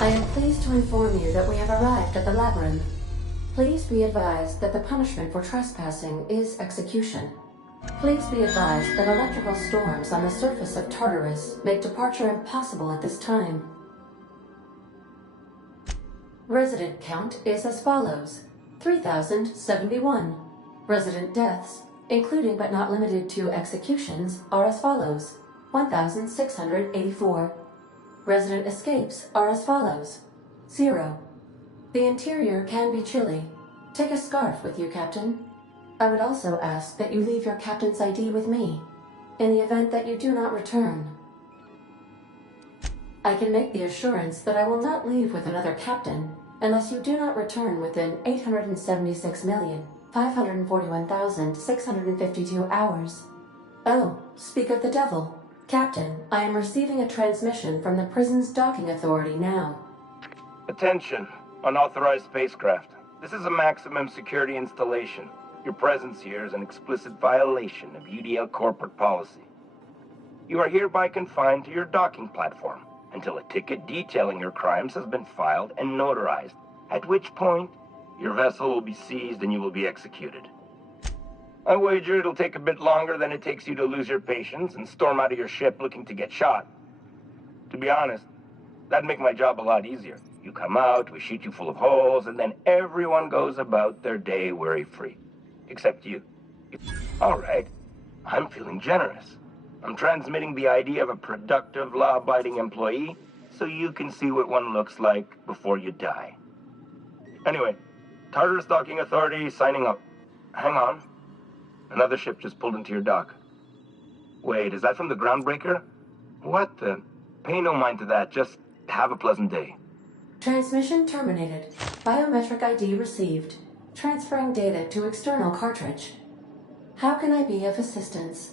I am pleased to inform you that we have arrived at the labyrinth. Please be advised that the punishment for trespassing is execution. Please be advised that electrical storms on the surface of Tartarus make departure impossible at this time. Resident count is as follows: 3,071. Resident deaths, including but not limited to executions, are as follows: 1,684. Resident escapes are as follows: 0. The interior can be chilly. Take a scarf with you, Captain. I would also ask that you leave your captain's ID with me, in the event that you do not return. I can make the assurance that I will not leave with another captain unless you do not return within 876,541,652 hours. Oh, speak of the devil. Captain, I am receiving a transmission from the prison's docking authority now. Attention, unauthorized spacecraft. This is a maximum security installation. Your presence here is an explicit violation of UDL corporate policy. You are hereby confined to your docking platform until a ticket detailing your crimes has been filed and notarized, at which point your vessel will be seized and you will be executed. I wager it'll take a bit longer than it takes you to lose your patience and storm out of your ship looking to get shot. To be honest, that'd make my job a lot easier. You come out, we shoot you full of holes, and then everyone goes about their day worry-free. Except you. All right, I'm feeling generous. I'm transmitting the idea of a productive, law-abiding employee so you can see what one looks like before you die. Anyway, Tartarus Docking Authority signing up. Hang on. Another ship just pulled into your dock. Wait, is that from the Groundbreaker? What the? Pay no mind to that. Just have a pleasant day. Transmission terminated. Biometric ID received. Transferring data to external cartridge. How can I be of assistance?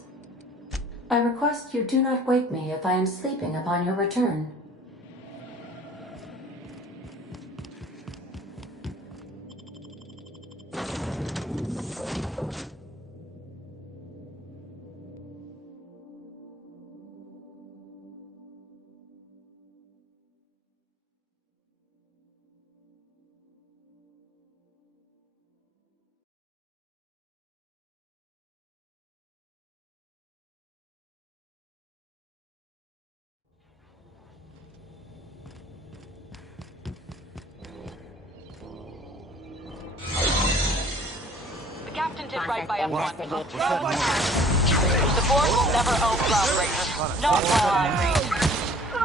I request you do not wake me if I am sleeping upon your return. Captain did right by us once. The board will never own Groundbreaker. Not while I reign.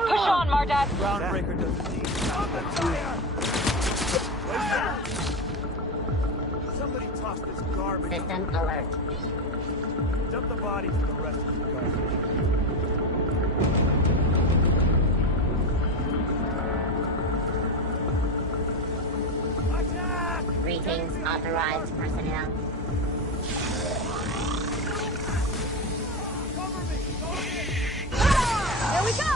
Push on, Mardat. Groundbreaker doesn't need somebody toss this garbage. System alert. Dump the bodies and the rest of the garbage. Attack! Greetings, authorized personnel. Here we go!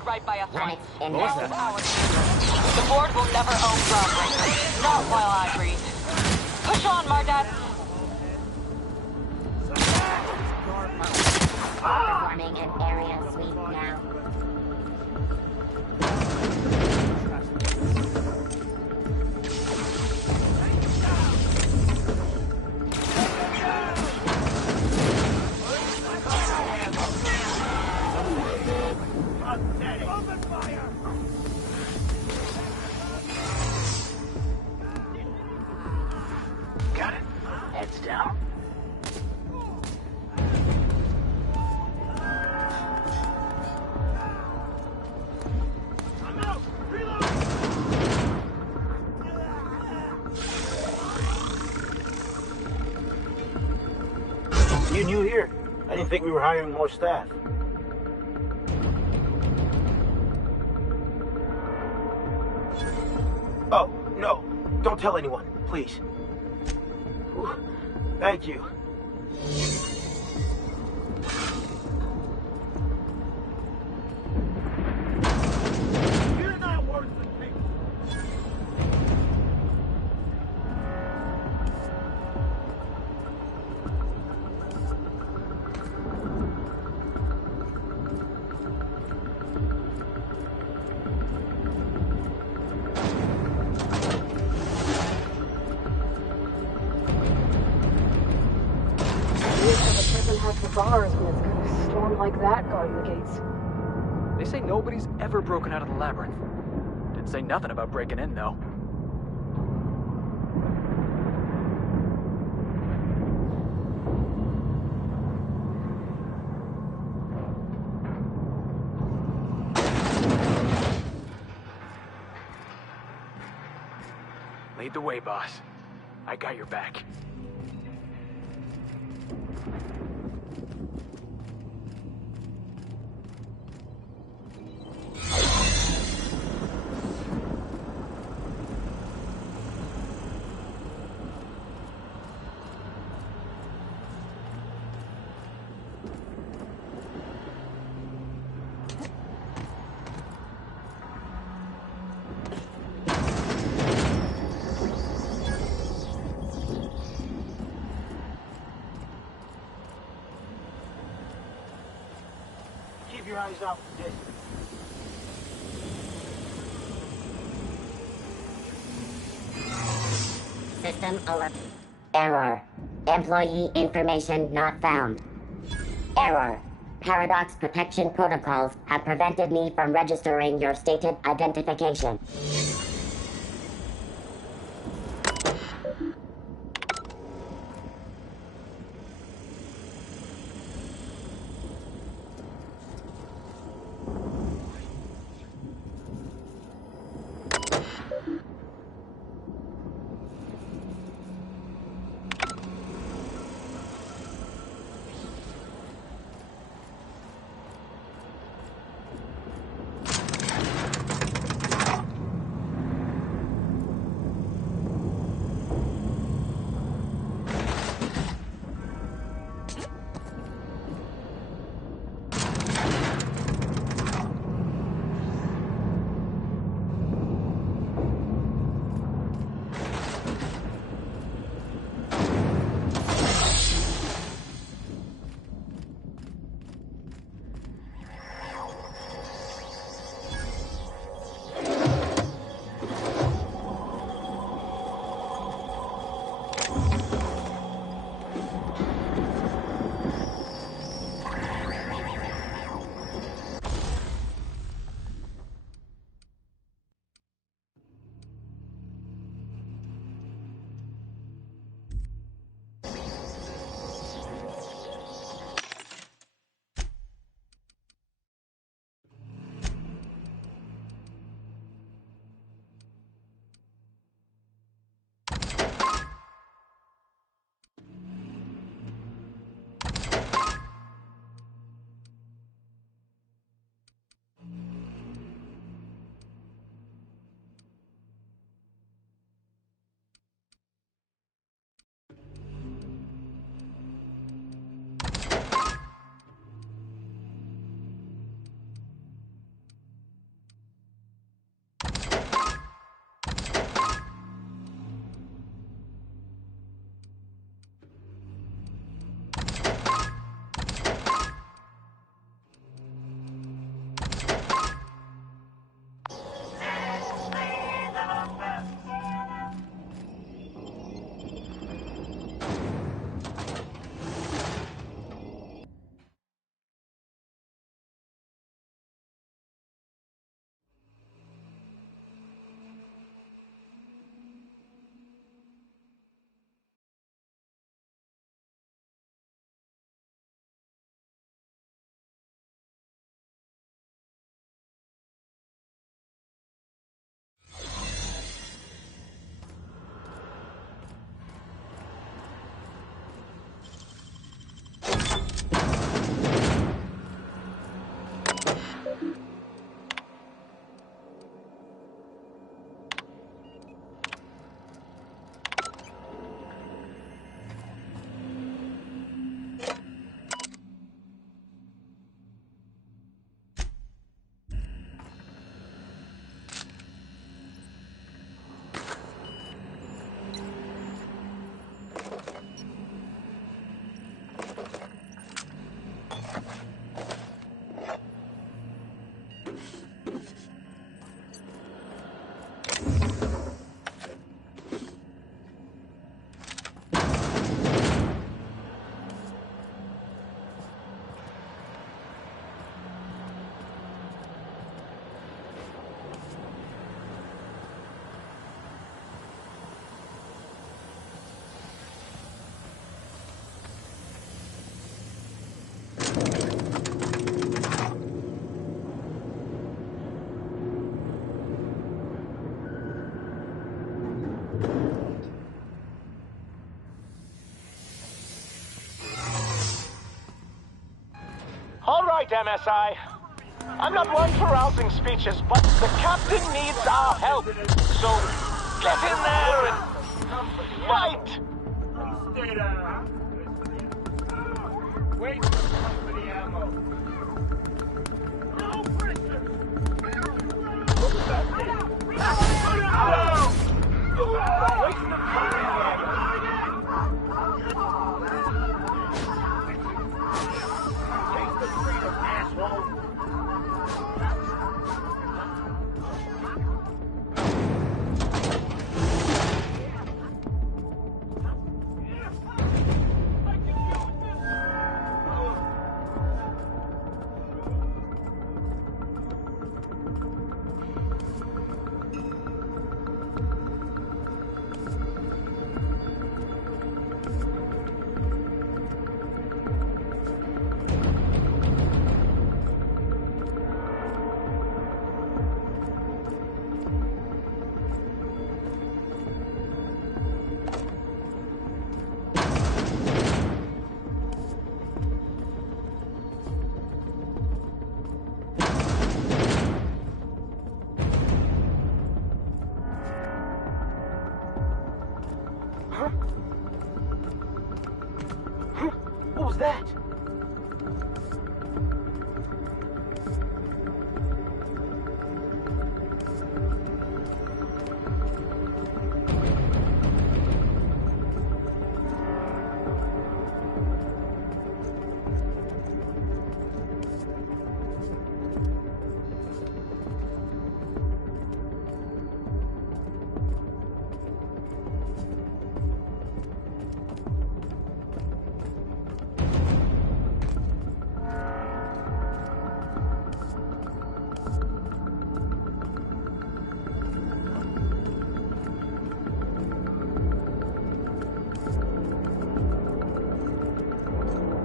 did right by us once. in Now there. it's ours. The board will never own Groundbreaker. Not while I breathe. Push on, Mardad. Performing an area sweep now. Got it. Heads down. You new here? I didn't think we were hiring more staff. Oh, no. Don't tell anyone, please. Whew. Thank you. You're not worth the paper. The bars when it's gonna storm like that guarding the gates. They say nobody's ever broken out of the labyrinth. Didn't say nothing about breaking in, though. Lead the way, boss. I got your back. Keep your eyes out for this. System alert. Error. Employee information not found. Error. Paradox protection protocols have prevented me from registering your stated identification. MSI. I'm not one for rousing speeches, but the captain needs our help. So get in there and fight! Stay down. Wait for company ammo. No pressure. Taste the freedom, asshole. What was that?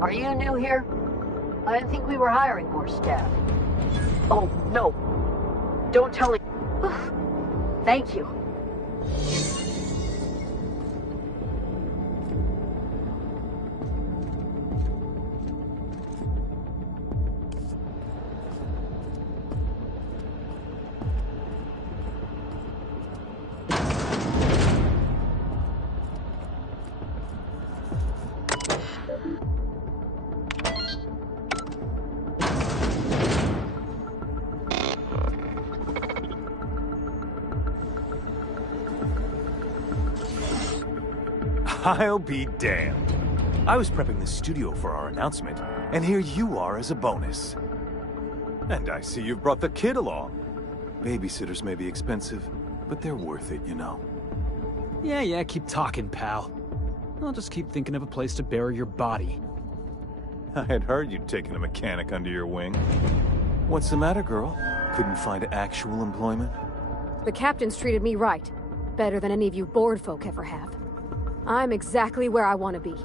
Are you new here? I didn't think we were hiring more staff. Oh, no. Don't tell me. Thank you. I'll be damned. I was prepping the studio for our announcement, and here you are as a bonus. And I see you've brought the kid along. Babysitters may be expensive, but they're worth it, you know. Yeah, keep talking, pal. I'll just keep thinking of a place to bury your body. I had heard you'd taken a mechanic under your wing. What's the matter, girl? Couldn't find actual employment? The captain's treated me right. Better than any of you bored folk ever have. I'm exactly where I want to be.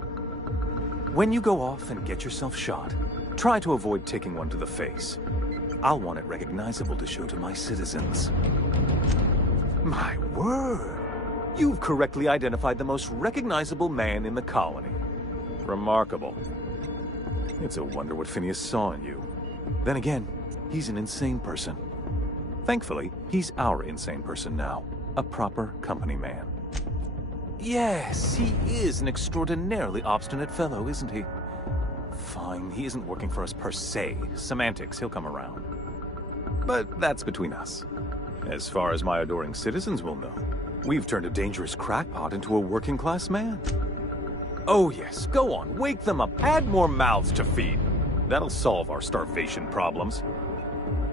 When you go off and get yourself shot, try to avoid taking one to the face. I'll want it recognizable to show to my citizens. My word! You've correctly identified the most recognizable man in the colony. Remarkable. It's a wonder what Phineas saw in you. Then again, he's an insane person. Thankfully, he's our insane person now. A proper company man. Yes, he is an extraordinarily obstinate fellow, isn't he? Fine, he isn't working for us per se. Semantics, he'll come around. But that's between us. As far as my adoring citizens will know, we've turned a dangerous crackpot into a working-class man. Oh yes, go on, wake them up, add more mouths to feed. That'll solve our starvation problems.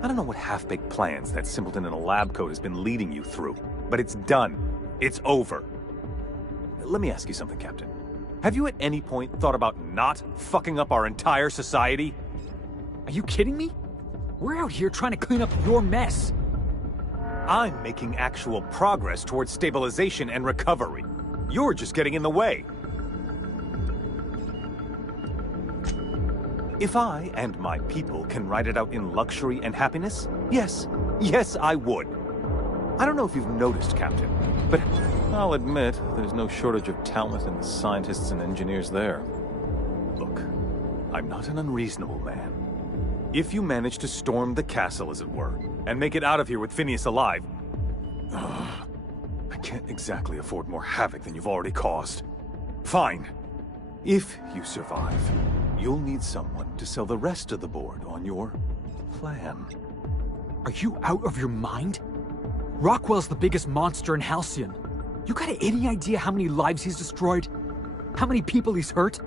I don't know what half-baked plans that simpleton in a lab coat has been leading you through, but it's done. It's over. Let me ask you something, Captain. Have you at any point thought about not fucking up our entire society? Are you kidding me? We're out here trying to clean up your mess. I'm making actual progress towards stabilization and recovery. You're just getting in the way. If I and my people can ride it out in luxury and happiness, yes, I would. I don't know if you've noticed, Captain, but I'll admit there's no shortage of talent in the scientists and engineers there. Look, I'm not an unreasonable man. If you manage to storm the castle, as it were, and make it out of here with Phineas alive... I can't exactly afford more havoc than you've already caused. Fine. If you survive, you'll need someone to sell the rest of the board on your plan. Are you out of your mind? Rockwell's the biggest monster in Halcyon. You got any idea how many lives he's destroyed? How many people he's hurt?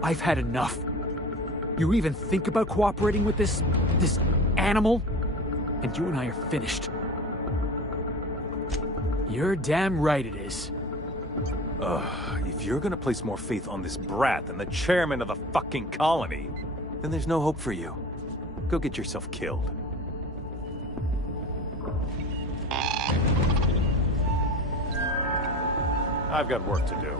I've had enough. You even think about cooperating with this animal? And you and I are finished. You're damn right it is. If you're gonna place more faith on this brat than the chairman of the fucking colony, then there's no hope for you. Go get yourself killed. I've got work to do.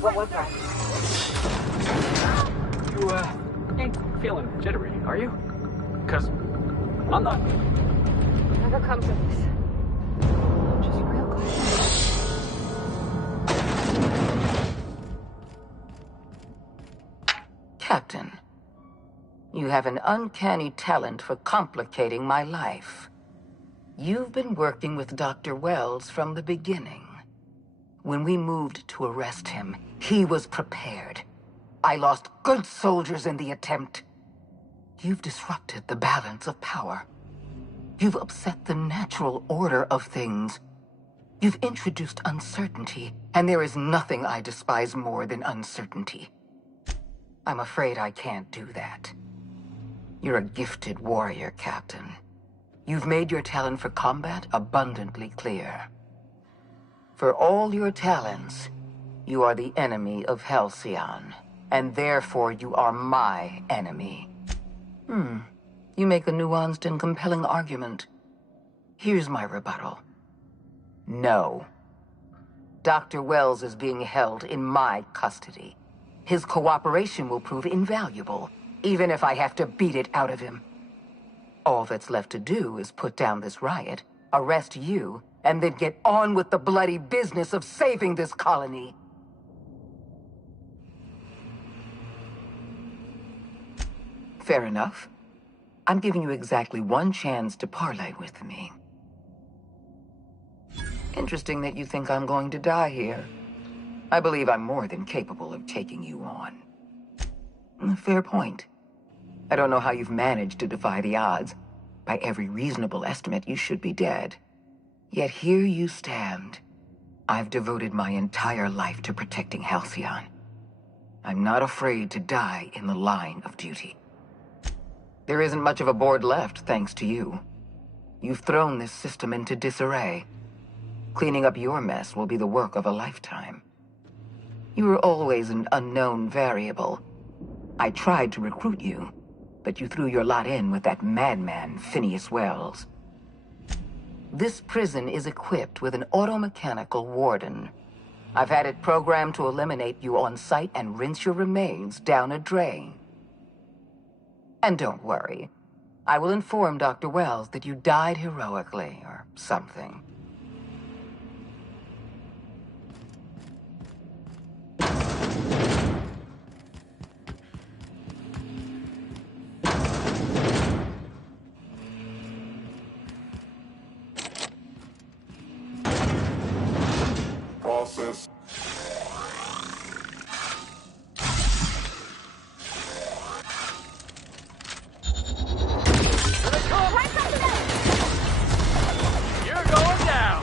What was that? You, ain't feeling jittery, are you? 'Cause I'm not. Never comes of this. Just real quiet. Captain, you have an uncanny talent for complicating my life. You've been working with Dr. Wells from the beginning. When we moved to arrest him, he was prepared. I lost good soldiers in the attempt. You've disrupted the balance of power. You've upset the natural order of things. You've introduced uncertainty, and there is nothing I despise more than uncertainty. I'm afraid I can't do that. You're a gifted warrior, Captain. You've made your talent for combat abundantly clear. For all your talents, you are the enemy of Halcyon, and therefore you are my enemy. You make a nuanced and compelling argument. Here's my rebuttal. No. Dr. Wells is being held in my custody. His cooperation will prove invaluable, even if I have to beat it out of him. All that's left to do is put down this riot, arrest you, and then get on with the bloody business of saving this colony. Fair enough. I'm giving you exactly one chance to parley with me. Interesting that you think I'm going to die here. I believe I'm more than capable of taking you on. Fair point. I don't know how you've managed to defy the odds. By every reasonable estimate, you should be dead. Yet here you stand. I've devoted my entire life to protecting Halcyon. I'm not afraid to die in the line of duty. There isn't much of a board left, thanks to you. You've thrown this system into disarray. Cleaning up your mess will be the work of a lifetime. You were always an unknown variable. I tried to recruit you, but you threw your lot in with that madman, Phineas Wells. This prison is equipped with an automechanical warden. I've had it programmed to eliminate you on sight and rinse your remains down a drain. And don't worry. I will inform Dr. Wells that you died heroically, or something. Process. You're going down.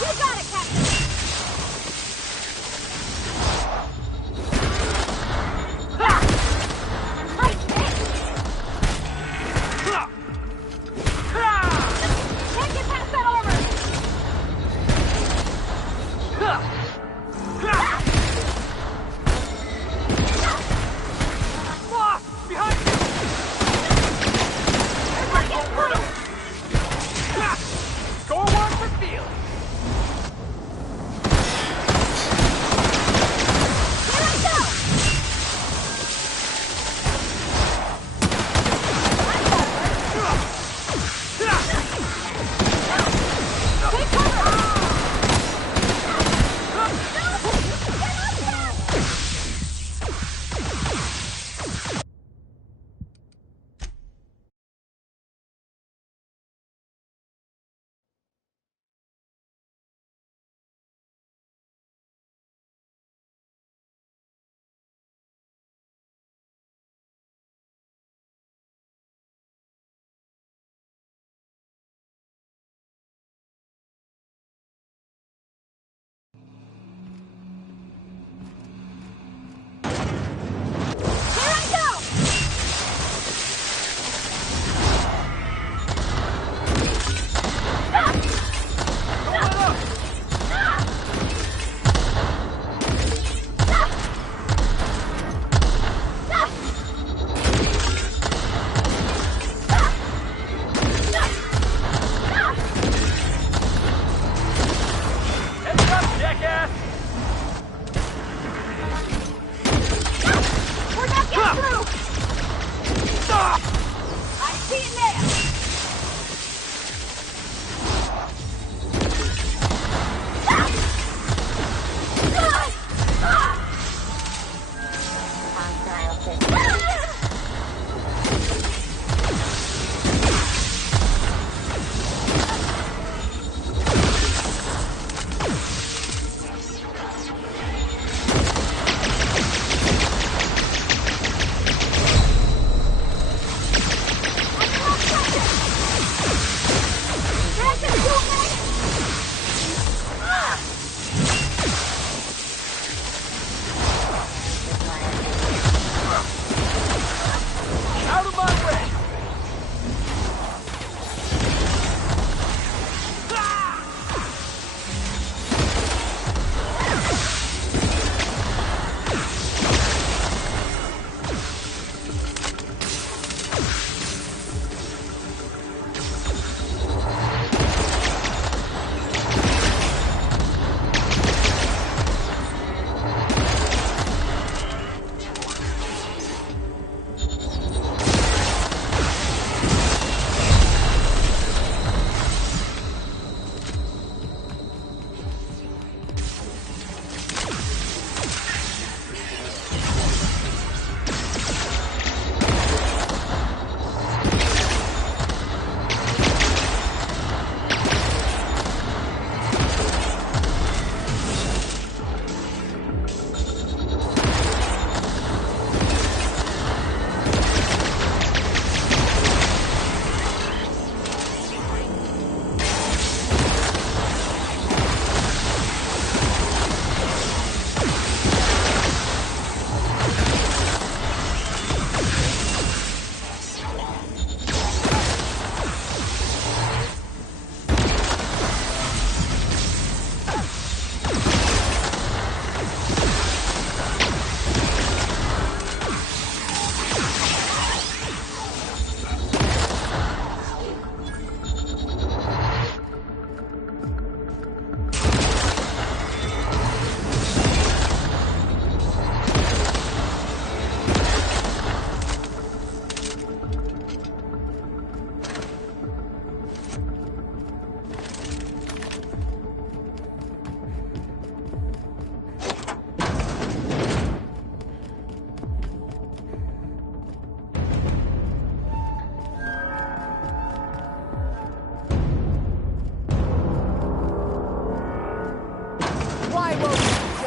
You got it, Captain.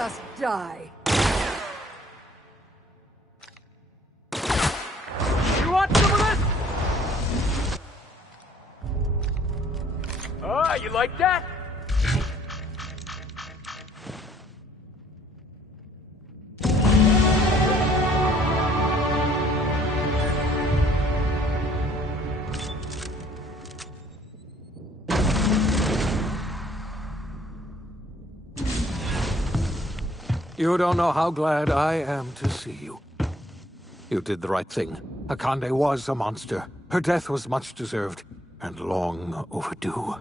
just die. You want some of this? Ah, you like that? You don't know how glad I am to see you. You did the right thing. Akande was a monster. Her death was much deserved, and long overdue.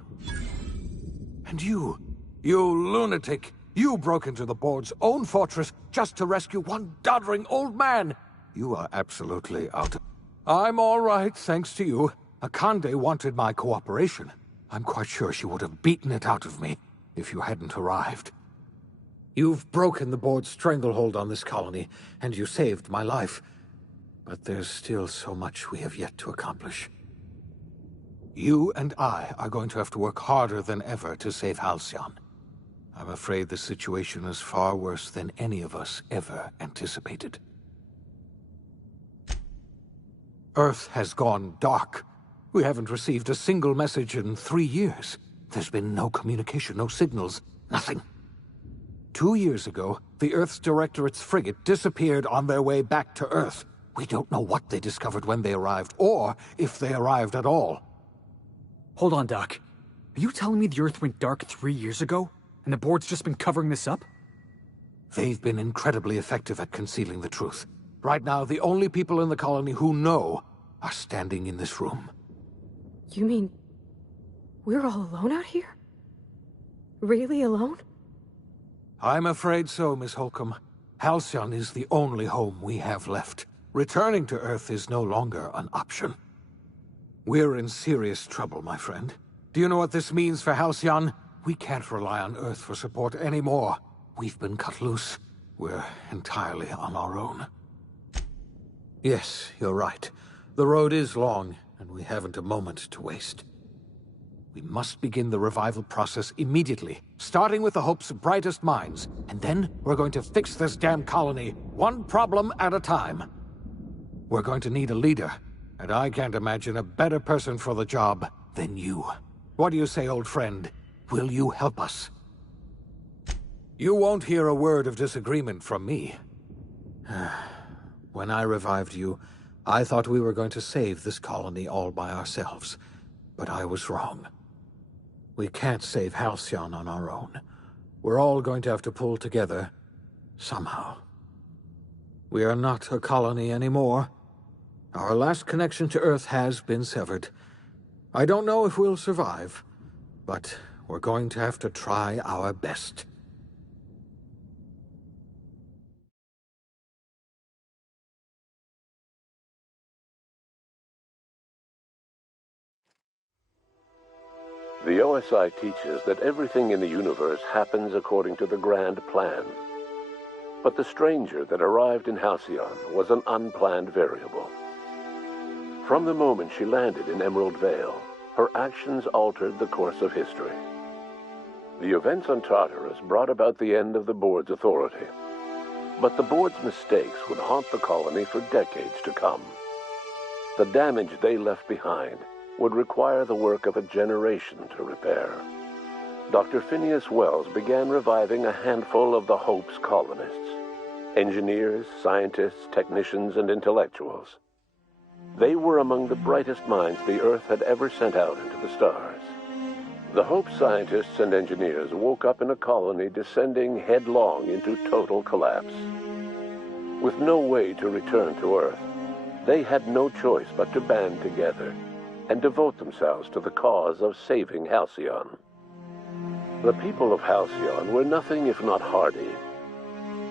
And you lunatic, you broke into the board's own fortress just to rescue one doddering old man. You are absolutely out. I'm all right, thanks to you. Akande wanted my cooperation. I'm quite sure she would have beaten it out of me if you hadn't arrived. You've broken the board's stranglehold on this colony, and you saved my life. But there's still so much we have yet to accomplish. You and I are going to have to work harder than ever to save Halcyon. I'm afraid the situation is far worse than any of us ever anticipated. Earth has gone dark. We haven't received a single message in 3 years. There's been no communication, no signals, nothing. 2 years ago, the Earth's Directorate's frigate disappeared on their way back to Earth. We don't know what they discovered when they arrived, or if they arrived at all. Hold on, Doc. Are you telling me the Earth went dark 3 years ago, and the board's just been covering this up? They've been incredibly effective at concealing the truth. Right now, the only people in the colony who know are standing in this room. You mean we're all alone out here? Really alone? I'm afraid so, Miss Holcomb. Halcyon is the only home we have left. Returning to Earth is no longer an option. We're in serious trouble, my friend. Do you know what this means for Halcyon? We can't rely on Earth for support anymore. We've been cut loose. We're entirely on our own. Yes, you're right. The road is long, and we haven't a moment to waste. We must begin the revival process immediately, starting with the Hope's brightest minds, and then we're going to fix this damn colony, one problem at a time. We're going to need a leader, and I can't imagine a better person for the job than you. What do you say, old friend? Will you help us? You won't hear a word of disagreement from me. When I revived you, I thought we were going to save this colony all by ourselves, but I was wrong. We can't save Halcyon on our own. We're all going to have to pull together, somehow. We are not a colony anymore. Our last connection to Earth has been severed. I don't know if we'll survive, but we're going to have to try our best. The OSI teaches that everything in the universe happens according to the grand plan. But the stranger that arrived in Halcyon was an unplanned variable. From the moment she landed in Emerald Vale, her actions altered the course of history. The events on Tartarus brought about the end of the board's authority. But the board's mistakes would haunt the colony for decades to come. The damage they left behind would require the work of a generation to repair. Dr. Phineas Wells began reviving a handful of the Hope's colonists. Engineers, scientists, technicians, and intellectuals. They were among the brightest minds the Earth had ever sent out into the stars. The Hope scientists and engineers woke up in a colony descending headlong into total collapse. With no way to return to Earth, they had no choice but to band together and devote themselves to the cause of saving Halcyon. The people of Halcyon were nothing if not hardy.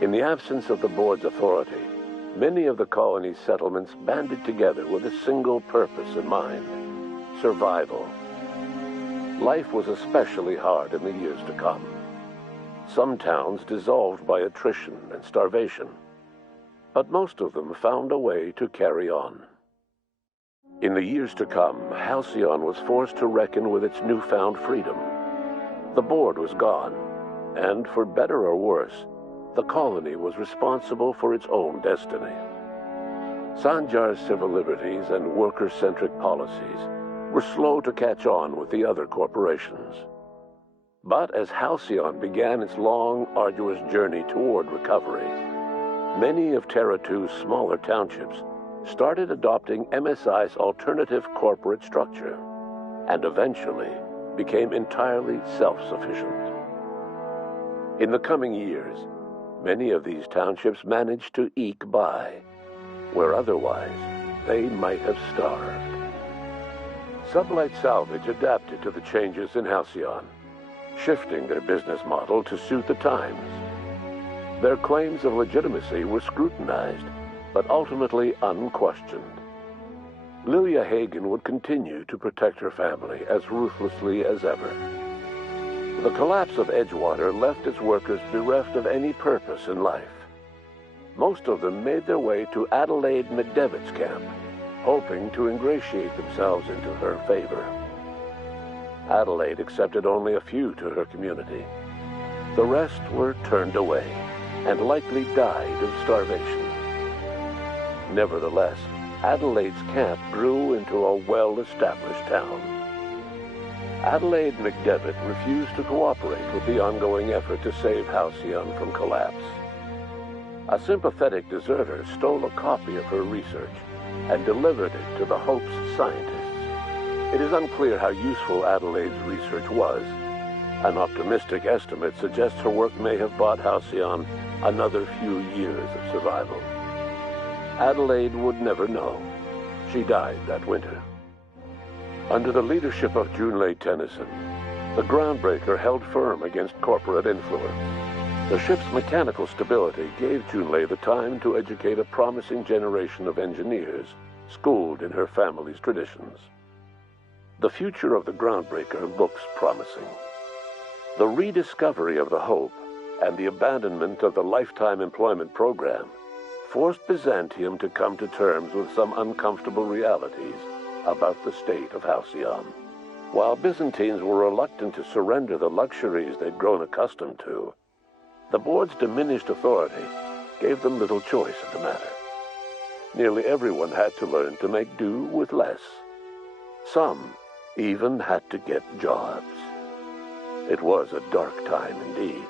In the absence of the board's authority, many of the colony's settlements banded together with a single purpose in mind: survival. Life was especially hard in the years to come. Some towns dissolved by attrition and starvation, but most of them found a way to carry on. In the years to come, Halcyon was forced to reckon with its newfound freedom. The board was gone, and for better or worse, the colony was responsible for its own destiny. Sanjar's civil liberties and worker-centric policies were slow to catch on with the other corporations. But as Halcyon began its long, arduous journey toward recovery, many of Terra 2's smaller townships started adopting MSI's alternative corporate structure, and eventually became entirely self-sufficient. In the coming years, many of these townships managed to eke by, where otherwise they might have starved. Sublight Salvage adapted to the changes in Halcyon, shifting their business model to suit the times. Their claims of legitimacy were scrutinized, but ultimately unquestioned. Lilia Hagen would continue to protect her family as ruthlessly as ever. The collapse of Edgewater left its workers bereft of any purpose in life. Most of them made their way to Adelaide McDevitt's camp, hoping to ingratiate themselves into her favor. Adelaide accepted only a few to her community. The rest were turned away, and likely died of starvation. Nevertheless, Adelaide's camp grew into a well-established town. Adelaide McDevitt refused to cooperate with the ongoing effort to save Halcyon from collapse. A sympathetic deserter stole a copy of her research and delivered it to the Hope's scientists. It is unclear how useful Adelaide's research was. An optimistic estimate suggests her work may have bought Halcyon another few years of survival. Adelaide would never know. She died that winter. Under the leadership of Junlei Tennyson, the Groundbreaker held firm against corporate influence. The ship's mechanical stability gave Junlei the time to educate a promising generation of engineers, schooled in her family's traditions. The future of the Groundbreaker looks promising. The rediscovery of the Hope and the abandonment of the lifetime employment program forced Byzantium to come to terms with some uncomfortable realities about the state of Halcyon. While Byzantines were reluctant to surrender the luxuries they'd grown accustomed to, the board's diminished authority gave them little choice in the matter. Nearly everyone had to learn to make do with less. Some even had to get jobs. It was a dark time indeed.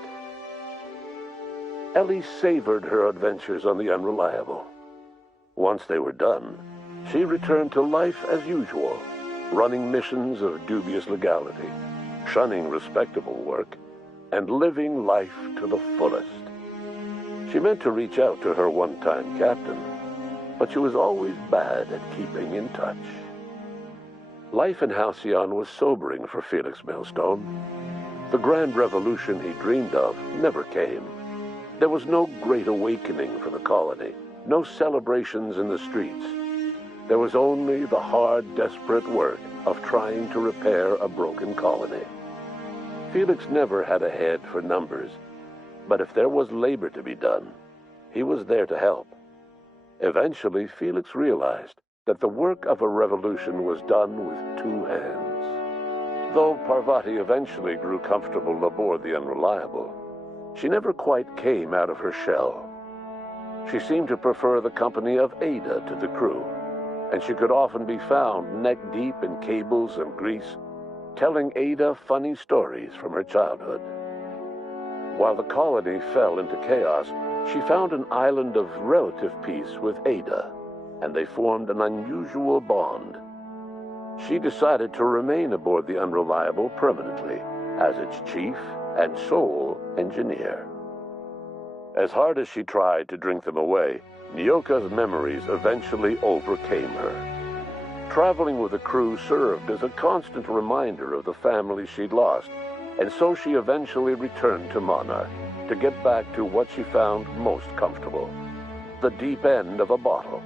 Ellie savored her adventures on the Unreliable. Once they were done, she returned to life as usual, running missions of dubious legality, shunning respectable work, and living life to the fullest. She meant to reach out to her one-time captain, but she was always bad at keeping in touch. Life in Halcyon was sobering for Felix Millstone. The grand revolution he dreamed of never came. There was no great awakening for the colony, no celebrations in the streets. There was only the hard, desperate work of trying to repair a broken colony. Felix never had a head for numbers, but if there was labor to be done, he was there to help. Eventually, Felix realized that the work of a revolution was done with two hands. Though Parvati eventually grew comfortable aboard the Unreliable, she never quite came out of her shell. She seemed to prefer the company of Ada to the crew, and she could often be found neck-deep in cables and grease, telling Ada funny stories from her childhood. While the colony fell into chaos, she found an island of relative peace with Ada, and they formed an unusual bond. She decided to remain aboard the Unreliable permanently as its chief and sole engineer. As hard as she tried to drink them away, Nyoka's memories eventually overcame her. Traveling with the crew served as a constant reminder of the family she'd lost, and so she eventually returned to Monarch to get back to what she found most comfortable: the deep end of a bottle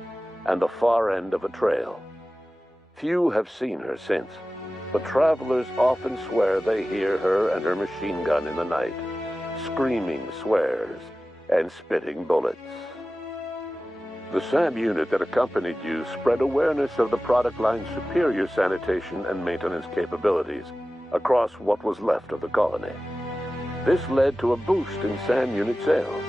and the far end of a trail. Few have seen her since, but travelers often swear they hear her and her machine gun in the night, screaming swears and spitting bullets. The SAM unit that accompanied you spread awareness of the product line's superior sanitation and maintenance capabilities across what was left of the colony. This led to a boost in SAM unit sales,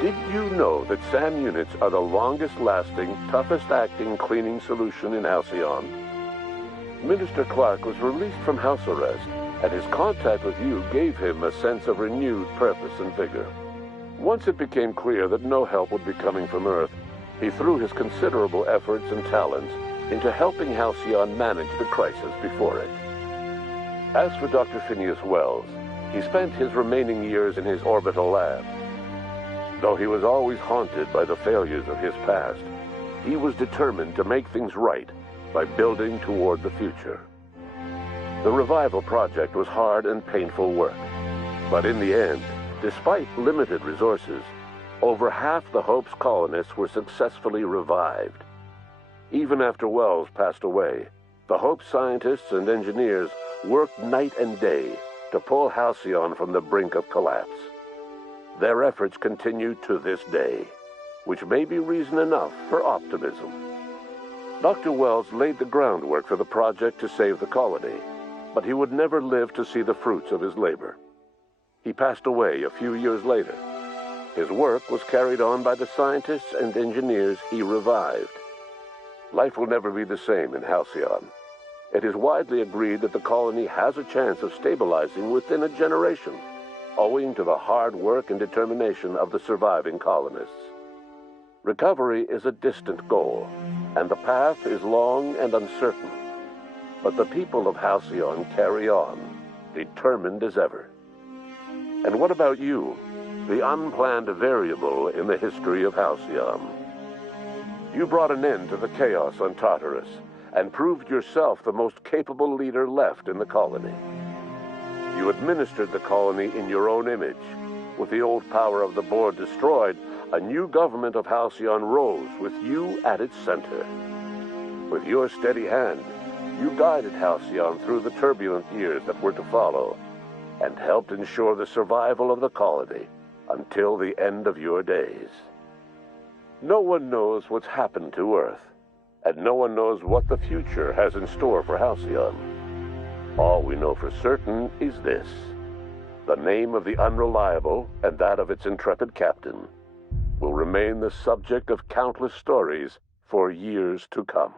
Did you know that SAN units are the longest-lasting, toughest-acting cleaning solution in Halcyon? Minister Clark was released from house arrest, and his contact with you gave him a sense of renewed purpose and vigor. Once it became clear that no help would be coming from Earth, he threw his considerable efforts and talents into helping Halcyon manage the crisis before it. As for Dr. Phineas Wells, he spent his remaining years in his orbital lab. Though he was always haunted by the failures of his past, he was determined to make things right by building toward the future. The revival project was hard and painful work, but in the end, despite limited resources, over half the Hope's colonists were successfully revived. Even after Wells passed away, the Hope scientists and engineers worked night and day to pull Halcyon from the brink of collapse. Their efforts continue to this day, which may be reason enough for optimism. Dr. Wells laid the groundwork for the project to save the colony, but he would never live to see the fruits of his labor. He passed away a few years later. His work was carried on by the scientists and engineers he revived. Life will never be the same in Halcyon. It is widely agreed that the colony has a chance of stabilizing within a generation, owing to the hard work and determination of the surviving colonists. Recovery is a distant goal, and the path is long and uncertain. But the people of Halcyon carry on, determined as ever. And what about you, the unplanned variable in the history of Halcyon? You brought an end to the chaos on Tartarus, and proved yourself the most capable leader left in the colony. You administered the colony in your own image. With the old power of the board destroyed, a new government of Halcyon rose with you at its center. With your steady hand, you guided Halcyon through the turbulent years that were to follow, and helped ensure the survival of the colony until the end of your days. No one knows what's happened to Earth, and no one knows what the future has in store for Halcyon. All we know for certain is this: the name of the Unreliable and that of its intrepid captain will remain the subject of countless stories for years to come.